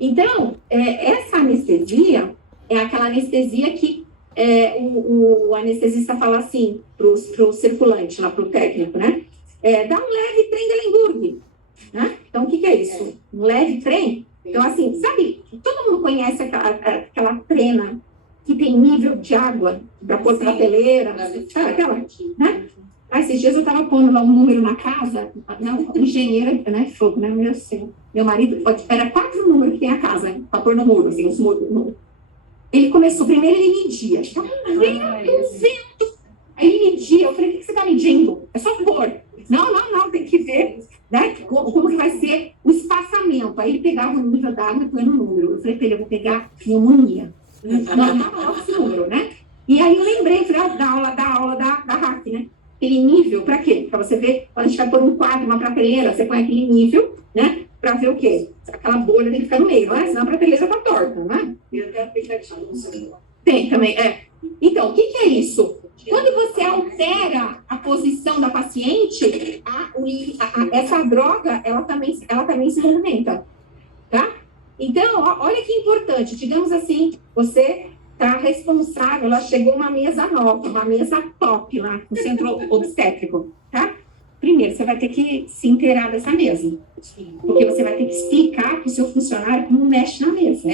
Então, essa anestesia é aquela anestesia que o anestesista fala assim para o circulante, lá para o técnico, né? Dá um leve Trendelenburg, né? Então, o que é isso? Um leve trem? Então, assim, sabe, todo mundo conhece aquela trena que tem nível de água para pôr prateleira, sabe aquela, né? Esses dias eu estava pondo lá um número na casa, não, engenheira, né, fogo, né, meu marido, era 4 números que tem a casa, para pôr no muro, assim, os muros. Ele começou, primeiro ele media, vento, aí ele media, eu falei, o que você está medindo? É só pôr. Não, tem que ver, né, como que vai ser o espaçamento. Aí ele pegava o nível da água e põe no número. Eu falei para ele, eu vou pegar pneumonia. Não, esse número, né? E aí eu lembrei, falei, da aula da RAF, né? Aquele nível, para quê? Para você ver, quando a gente vai pôr um quadro, uma prateleira, você põe aquele nível, né? Para ver o quê? Aquela bolha tem que ficar no meio, né? Senão a prateleira está torta, né? E até aplicativo no celular. Tem também, Então, o que é isso? Quando você altera a posição da paciente, essa droga, ela também se movimenta, tá? Então, olha que importante, digamos assim, você está responsável, ela chegou uma mesa nova, uma mesa top lá no centro obstétrico, tá? Primeiro, você vai ter que se inteirar dessa mesa, porque você vai ter que explicar para o seu funcionário como mexe na mesa.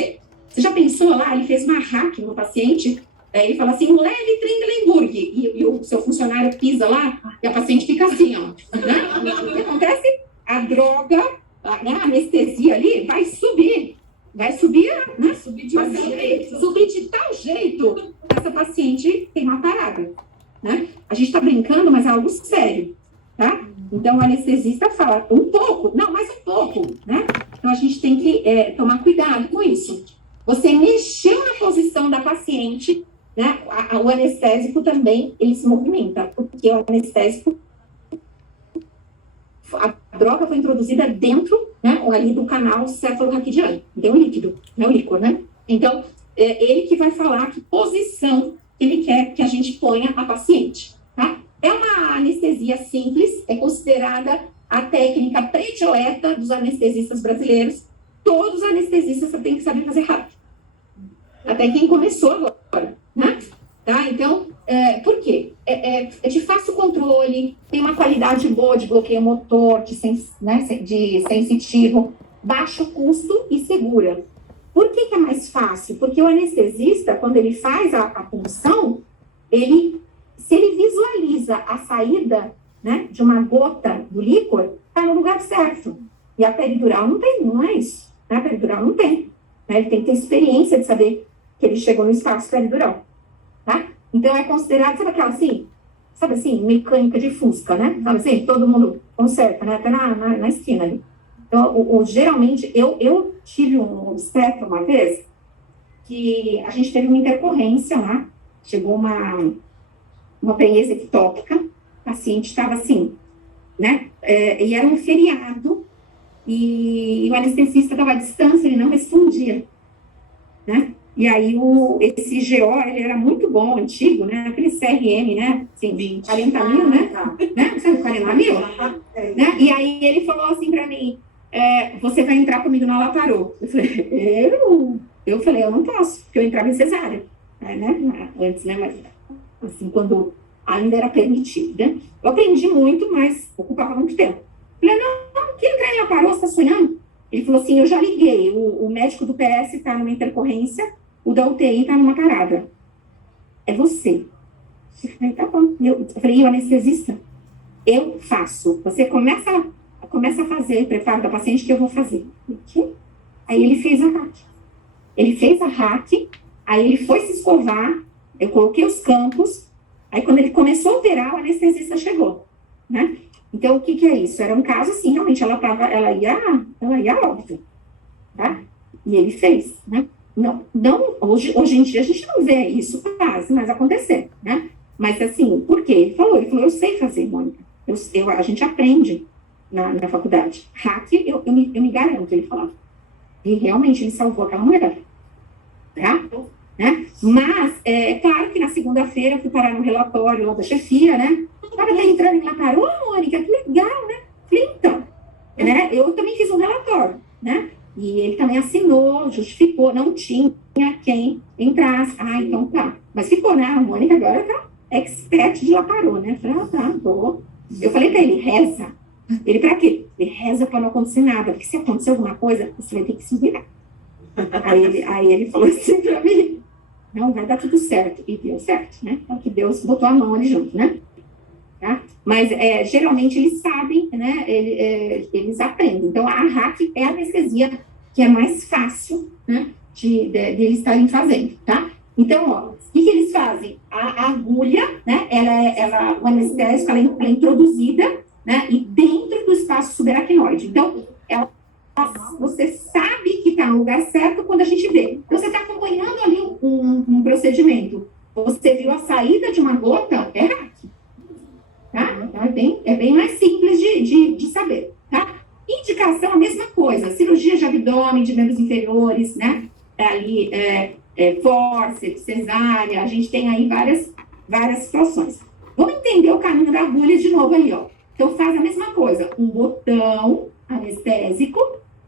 Você já pensou lá, ele fez uma hack no paciente, ele fala assim, um leve Trendelenburg, e o seu funcionário pisa lá, e a paciente fica assim, ó. Né? O que acontece? A droga, né, a anestesia ali, vai subir, né? Subir de tal jeito que essa paciente tem uma parada, né? A gente está brincando, mas é algo sério, tá? Então, o anestesista fala, um pouco, não, mais um pouco, né? Então, a gente tem que tomar cuidado com isso. Você mexeu na posição da paciente, né? O anestésico também, ele se movimenta, porque o anestésico, a droga foi introduzida dentro, né, ali do canal céfalo-raquidiano, tem um líquido, não é o líquor, né? Então, ele que vai falar que posição ele quer que a gente ponha a paciente, tá? É uma anestesia simples, é considerada a técnica predileta dos anestesistas brasileiros. Todos os anestesistas têm que saber fazer rápido. Até quem começou agora, né? Tá? Então, por quê? É de fácil controle, tem uma qualidade boa de bloqueio motor, de sensitivo, baixo custo e segura. Por que é mais fácil? Porque o anestesista, quando ele faz a punção, se ele visualiza a saída, né, de uma gota do líquor, está no lugar certo. E a peridural não tem, não é isso. A peridural não tem. Né? Ele tem que ter experiência de saber que ele chegou no espaço peridural. Tá? Então, é considerado, sabe assim, mecânica de Fusca, né? Sabe assim, todo mundo conserta, né? Até na esquina ali. Então, geralmente, eu tive um obstetra uma vez que a gente teve uma intercorrência lá, chegou uma prenheza ectópica, o paciente estava assim, né? E era um feriado, e o anestesista estava à distância, ele não respondia, né? E aí, esse GO, ele era muito bom, antigo, né? Aquele CRM, né? Assim, 40 mil, né? Sabe 40 mil? Né? E aí, ele falou assim para mim, você vai entrar comigo na Laparô. Eu falei, eu não posso, porque eu entrava em cesárea. Né? Antes, né? Mas, assim, quando ainda era permitido, né? Eu aprendi muito, mas ocupava muito tempo. Eu falei, não, que entrar em Laparô, você está sonhando? Ele falou assim, eu já liguei, o médico do PS está numa intercorrência, o da UTI está numa parada. É você. Eu falei, tá bom. Eu falei, e o anestesista? Eu faço. Você começa a fazer, preparo da paciente que eu vou fazer. Aí ele fez a hack. Aí ele foi se escovar, eu coloquei os campos, aí quando ele começou a operar, o anestesista chegou, né? Então, o que é isso? Era um caso, assim, realmente, ela ia óbvio, tá? E ele fez, né? Não, hoje em dia a gente não vê isso quase, mas acontecer, né? Mas, assim, por quê? Ele falou, eu sei fazer, Mônica. A gente aprende na faculdade. Hack, eu me garanto, ele falava. E realmente ele salvou aquela mulher, tá? Né? Mas, claro que na segunda-feira eu fui parar no relatório lá da chefia, né? Estava entrando em Laparô, Mônica, que legal, né? Falei, então, né? Eu também fiz um relatório, né? E ele também assinou, justificou, não tinha quem entrasse. Ah, então tá. Mas ficou, né? A Mônica agora tá expert de laparou, né? Falei, ah, tá, bom. Eu falei pra ele, reza. Ele, pra quê? Ele reza pra não acontecer nada, porque se acontecer alguma coisa, você vai ter que se virar. Aí ele falou assim pra mim, não, vai dar tudo certo. E deu certo, né? Então que Deus botou a mão ali junto, né? Tá? Mas geralmente eles sabem, né? Eles aprendem. Então a hack é a anestesia que é mais fácil, né? De eles estarem fazendo, tá? Então, ó, o que eles fazem? A agulha, né? O anestésico, ela é introduzida, né? E dentro do espaço subaracnoide. Então, você sabe que está no lugar certo quando a gente vê. Então, você está acompanhando ali um procedimento. Você viu a saída de uma gota, é hack. Tá? Então, é bem mais simples de saber, tá? Indicação, a mesma coisa. Cirurgia de abdômen, de membros inferiores, né? Ali, fórceps, cesárea, a gente tem aí várias situações. Vamos entender o caminho da agulha de novo ali, ó. Então, faz a mesma coisa. Um botão anestésico,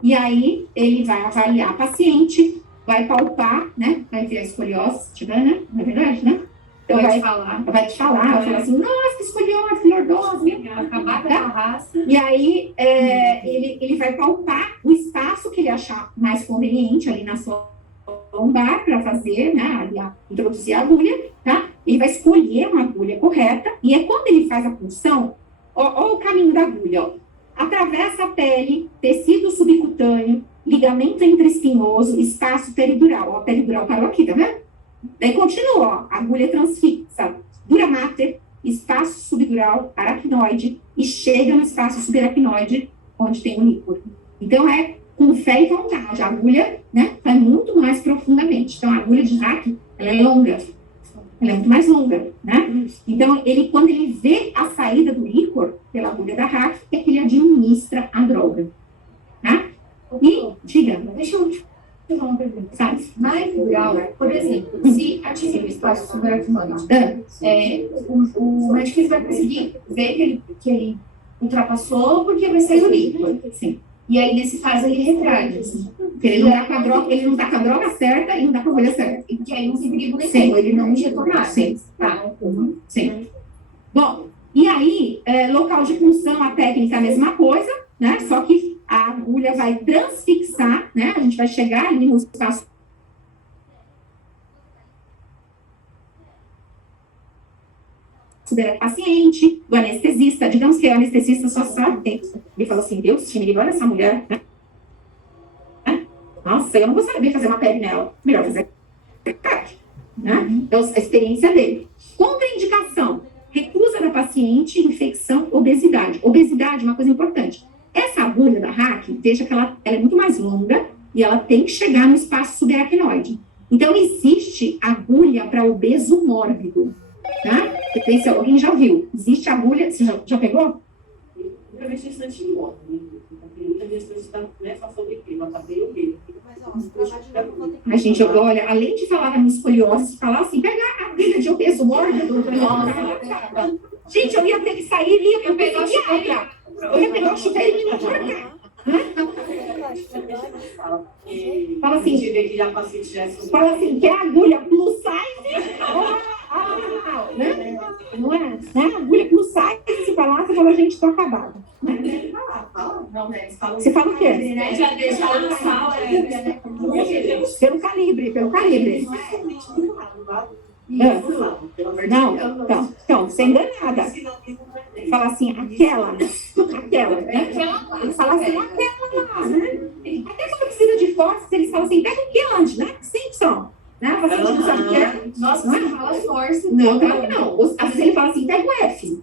e aí ele vai avaliar a paciente, vai palpar, né? Vai ver a escoliose, se tiver, né? Não é verdade, né? Então, vai te falar, vai falar assim, nossa, que escoliose, que lordose. Acabar com a raça. E aí, ele vai palpar o espaço que ele achar mais conveniente ali na sua lombar para fazer, né, introduzir a agulha, tá? Ele vai escolher uma agulha correta, e é quando ele faz a punção, ó o caminho da agulha, ó. Atravessa a pele, tecido subcutâneo, ligamento intraespinhoso, espaço peridural. Ó, a peridural parou aqui, tá vendo? Daí continua, ó, agulha transfixa, dura mater, espaço subdural, aracnoide, e chega no espaço subaracnoide, onde tem o líquor. Então, com fé e vontade. A agulha, né, vai muito mais profundamente. Então, a agulha de hack, ela é longa. Ela é muito mais longa, né? Então, quando ele vê a saída do líquor pela agulha da hack, é que ele administra a droga. Tá? E, diga. Deixa eu te fazer uma pergunta. Sabe? Na epidural, por exemplo, se atingir o espaço subaracnoide, o médico vai conseguir ver que ele ultrapassou porque vai sair o líquor. Sim. E aí, nesse caso, ele retrai. Porque ele não tá com a droga certa e não tá com a agulha certa. E que aí não tem perigo nenhum. Sim, Ele não retornar. Sim. Tá. Sim. Bom, e aí, local de punção, a técnica é a mesma coisa, né? Só que a agulha vai transfixar, né? A gente vai chegar ali no espaço do paciente, do anestesista. Digamos que o anestesista só sabe. Ele fala assim, Deus, me livra dessa mulher, né? Nossa, eu não vou saber fazer uma pele nela. Melhor fazer né? Então, a experiência dele. Contraindicação. Recusa da paciente, infecção, obesidade. Obesidade é uma coisa importante. Essa agulha da hack, veja que ela é muito mais longa e ela tem que chegar no espaço subaracnoide. Então, existe agulha para obeso mórbido. Tá? Se alguém já viu. Existe agulha... Você já pegou? Eu vejo bastante embora, né? Muitas vezes você está só sobre clima, tá bem o quê? Mas, gente, olha, além de falar da escoliose, falar assim, pegar a agulha de obeso mórbido, gente, eu ia ter que sair ali, eu ia pegar o chuveiro. Eu ia pegar o chuveiro e me enxergar. Fala assim, quer agulha plus size? Né? Não é? Né? Agulha plus size, se falar, você fala, gente, tô acabada. Você fala o quê? Já deixa na sala. Pelo calibre. Não, então, você é enganada. Fala assim, aquela. Né? Ele fala assim, aquela. Né? Até quando precisa de força, eles falam assim, pega o que antes, né? Simpson. Né? Você não sabe o que é. Nossa, você fala força. Não, claro que não. Às vezes ele fala assim, pega o F.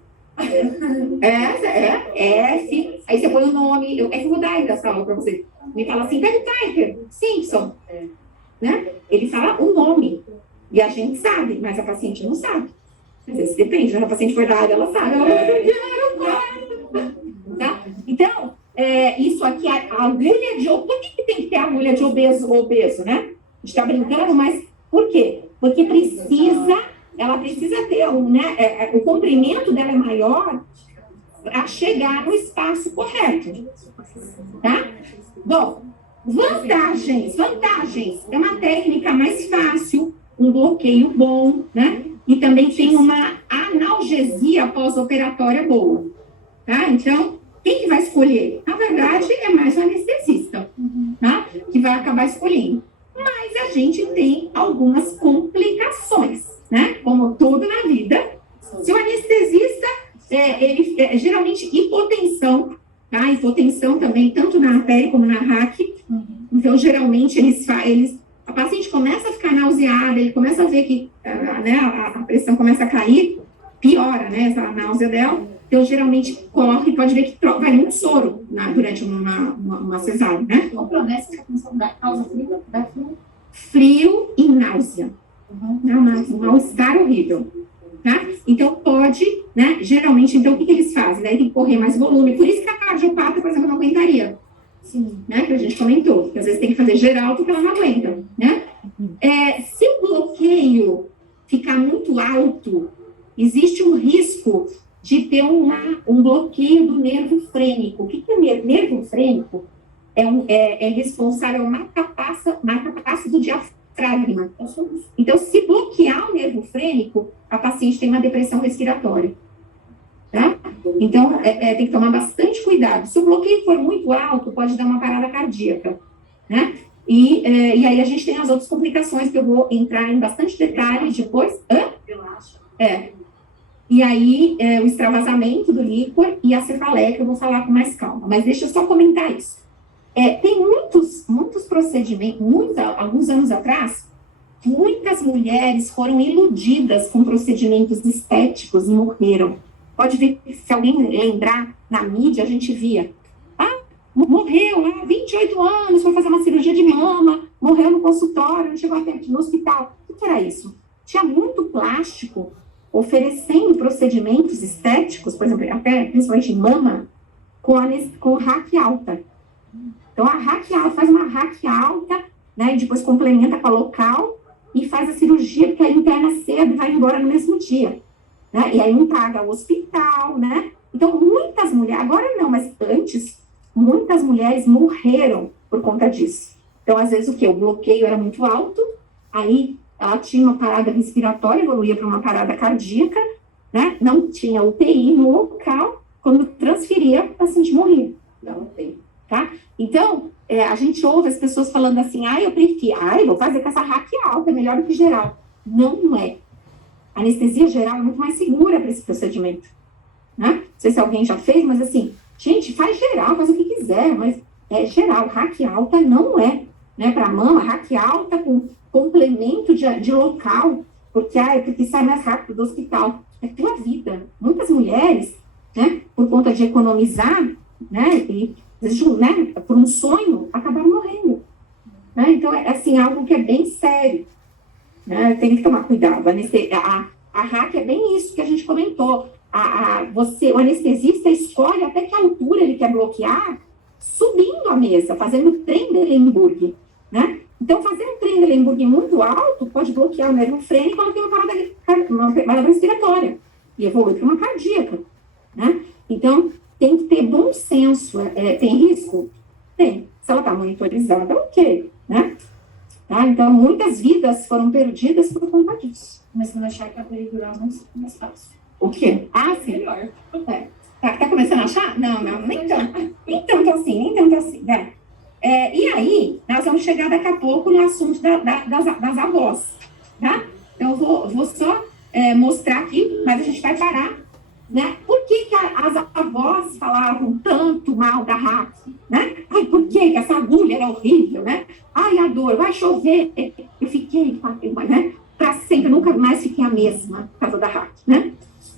F. Aí você põe o nome. É que eu vou dar aí essa aula pra você. Ele fala assim, pega o Typer, Simpson. Né? Ele fala o nome. E a gente sabe, mas a paciente não sabe. Às vezes depende, né? A paciente foi da área, ela sabe. Tá? Então, isso aqui, a agulha de obeso. Por que tem que ter agulha de obeso, né? A gente está brincando, mas por quê? Porque ela precisa ter o comprimento dela é maior para chegar no espaço correto. Tá? Bom, Vantagens. É uma técnica mais fácil, um bloqueio bom, né? E também tem uma analgesia pós-operatória boa, tá? Então, quem que vai escolher? Na verdade, é mais o anestesista, tá? Que vai acabar escolhendo. Mas a gente tem algumas complicações, né? Como tudo na vida. Se o anestesista, geralmente hipotensão, tá? Hipotensão também, tanto na artéria como na RAC. Então, geralmente, a paciente começa a ficar nauseada, ele começa a ver que a pressão começa a cair, piora, né, essa náusea dela. Então, geralmente, pode ver que vai muito soro durante uma cesárea, né? O problema é que a função da causa frio, dá frio. Frio e náusea. Um mal-estar horrível. Tá? Então, pode, né? Geralmente, então, o que eles fazem? Daí tem que correr mais volume. Por isso que a cardiopata, por exemplo, não aguentaria. Sim. Né? Que a gente comentou. Que às vezes tem que fazer geral porque ela não aguenta, né? Se o bloqueio ficar muito alto, existe um risco de ter um bloqueio do nervo frênico. O que é nervo frênico? É responsável marca-passo do diafragma. Então, se bloquear o nervo frênico, a paciente tem uma depressão respiratória. Tá? Então, tem que tomar bastante cuidado. Se o bloqueio for muito alto, pode dar uma parada cardíaca. Né? E aí a gente tem as outras complicações, que eu vou entrar em bastante detalhes depois. Relaxa. E aí, o extravasamento do líquor e a cefaleia, que eu vou falar com mais calma. Mas deixa eu só comentar isso. Tem muitos procedimentos, alguns anos atrás, muitas mulheres foram iludidas com procedimentos estéticos e morreram. Pode ver, se alguém lembrar, na mídia a gente via. Morreu há 28 anos, foi fazer uma cirurgia de mama, morreu no consultório, não chegou a tempo no hospital. O que era isso? Tinha muito plástico oferecendo procedimentos estéticos, por exemplo, até principalmente em mama, com RAC alta. Então, a RAC alta, faz uma RAC alta, né, e depois complementa com a local e faz a cirurgia, porque aí interna cedo e vai embora no mesmo dia. Né? E aí não paga o hospital, né? Então, muitas mulheres, agora não, mas antes, muitas mulheres morreram por conta disso. Então, às vezes, o bloqueio era muito alto, aí ela tinha uma parada respiratória, evoluía para uma parada cardíaca, né? Não tinha UTI no local, quando transferia, o paciente morria. Não tem, tá? Então, a gente ouve as pessoas falando assim, eu prefiro, vou fazer com essa RAC alta, é melhor do que geral. Não é. A anestesia geral é muito mais segura para esse procedimento. Né? Não sei se alguém já fez, mas assim, gente, faz geral, faz o que quiser, mas é geral. RAC alta não é, né? Para mama, RAC alta com complemento de local, porque sai mais rápido do hospital. É tua vida. Muitas mulheres, né, por conta de economizar, né, e né, por um sonho, acabaram morrendo. Né? Então, assim, algo que é bem sério. Né? Tem que tomar cuidado. A RAC é bem isso que a gente comentou. O anestesista escolhe até que altura ele quer bloquear, subindo a mesa, fazendo Trendelenburg, né? Então, fazer um Trendelenburg muito alto pode bloquear o nervo frênico quando tem uma parada respiratória e evolui para uma cardíaca, né? Então, tem que ter bom senso. Tem risco? Tem. Se ela está monitorizada, ok, né? Tá? Então, muitas vidas foram perdidas por conta disso. Mas quando achar que a peridural não é mais fácil. O quê? Sim. Melhor. Tá começando a achar? Não, nem tanto assim. Né? E aí, nós vamos chegar daqui a pouco no assunto das avós, tá? Então, eu vou só mostrar aqui, mas a gente vai parar, né? Por que as avós falavam tanto mal da RAC, né? Por que essa agulha era horrível, né? A dor, vai chover. Eu fiquei, né? Para sempre, nunca mais fiquei a mesma por causa da RAC, né?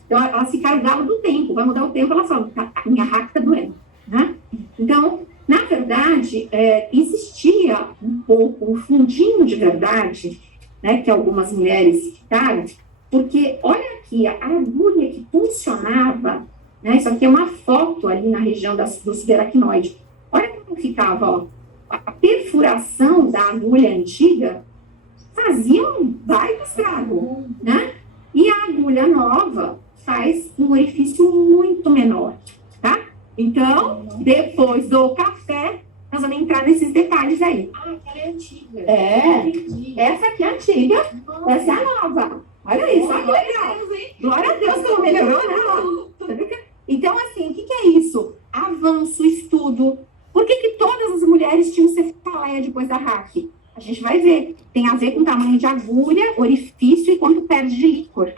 Então, elas ficaram galo do tempo, vai mudar o tempo, elas falam, a minha RAC está doendo, né? Então, na verdade, existia um pouco, um fundinho de verdade, né, que algumas mulheres ficaram, porque, olha aqui, a agulha que funcionava, né, isso aqui é uma foto ali na região do subaracnoide. Olha como ficava, ó, a perfuração da agulha antiga fazia um baita estrago, né? E a agulha nova faz um orifício muito menor, tá? Então, depois do café, nós vamos entrar nesses detalhes aí. Ah, aquela é antiga. É, essa aqui é antiga, essa é a nova. Olha isso, olha que legal. Glória a Deus que ela melhorou, né? Então, assim, o que é isso? Avanço, estudo. Por que todas as mulheres tinham cefaleia depois da hack? A gente vai ver. Tem a ver com tamanho de agulha, orifício e quanto perde de líquor.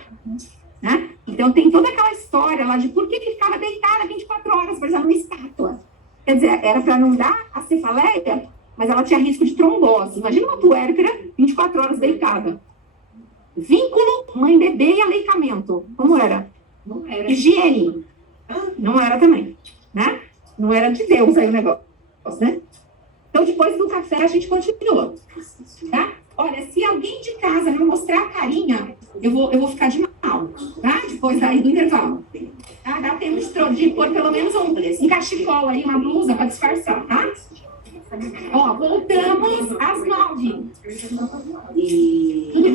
Né? Então, tem toda aquela história lá de por que ficava deitada 24 horas, por exemplo, uma estátua. Quer dizer, era para não dar a cefaleia, mas ela tinha risco de trombose. Imagina uma puérpera 24 horas deitada. Vínculo mãe-bebê e aleitamento. Como era? Não era. Higiene. Não era também. Né? Não era de Deus aí o negócio. Né? Então, depois do café, a gente continua. Tá? Olha, se alguém de casa não mostrar a carinha, eu vou ficar de mal. Tá? Depois daí do intervalo. Tá? Dá tempo de pôr pelo menos um cachecol aí, uma blusa para disfarçar. Tá? Ó, voltamos às 9. Tudo